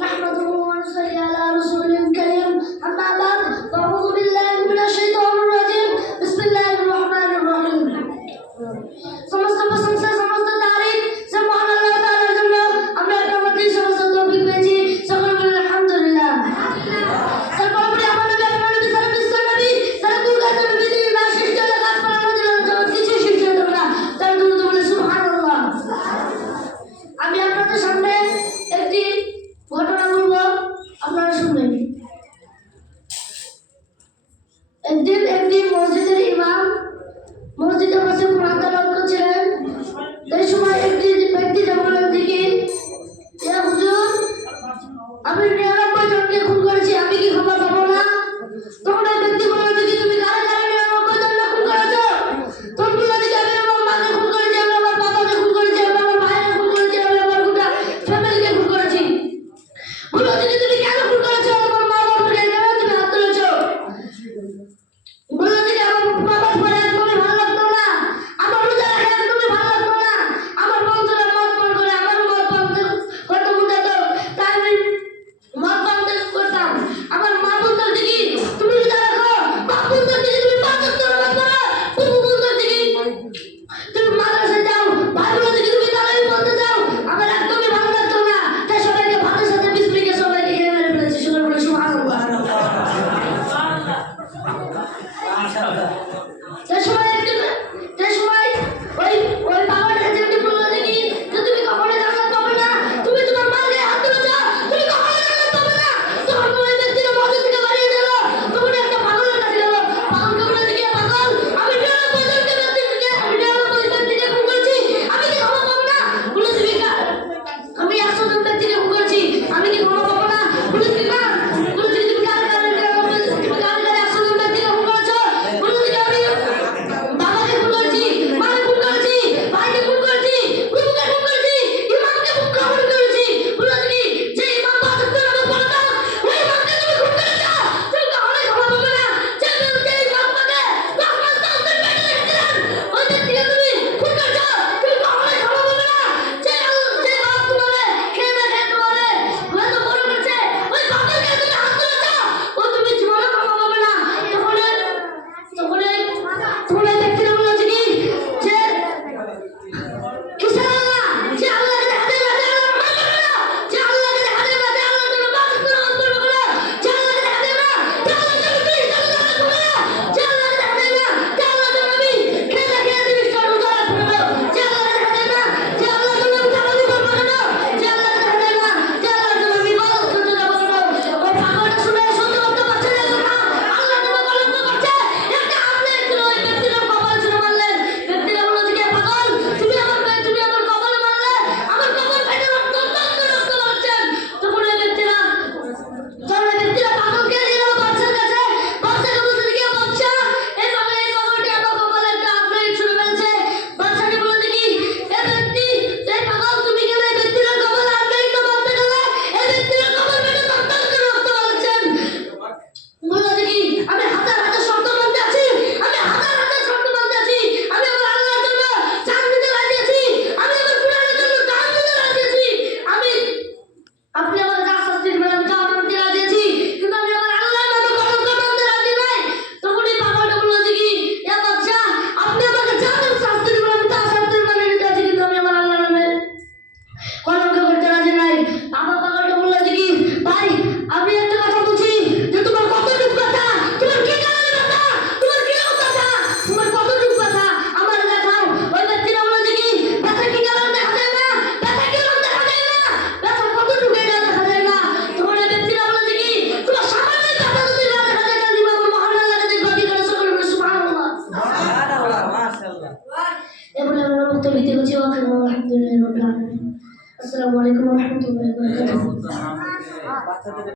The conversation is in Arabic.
نحمده Mama, what طريقتي التي واقفة والحمد لله رب العالمين السلام عليكم ورحمة الله وبركاته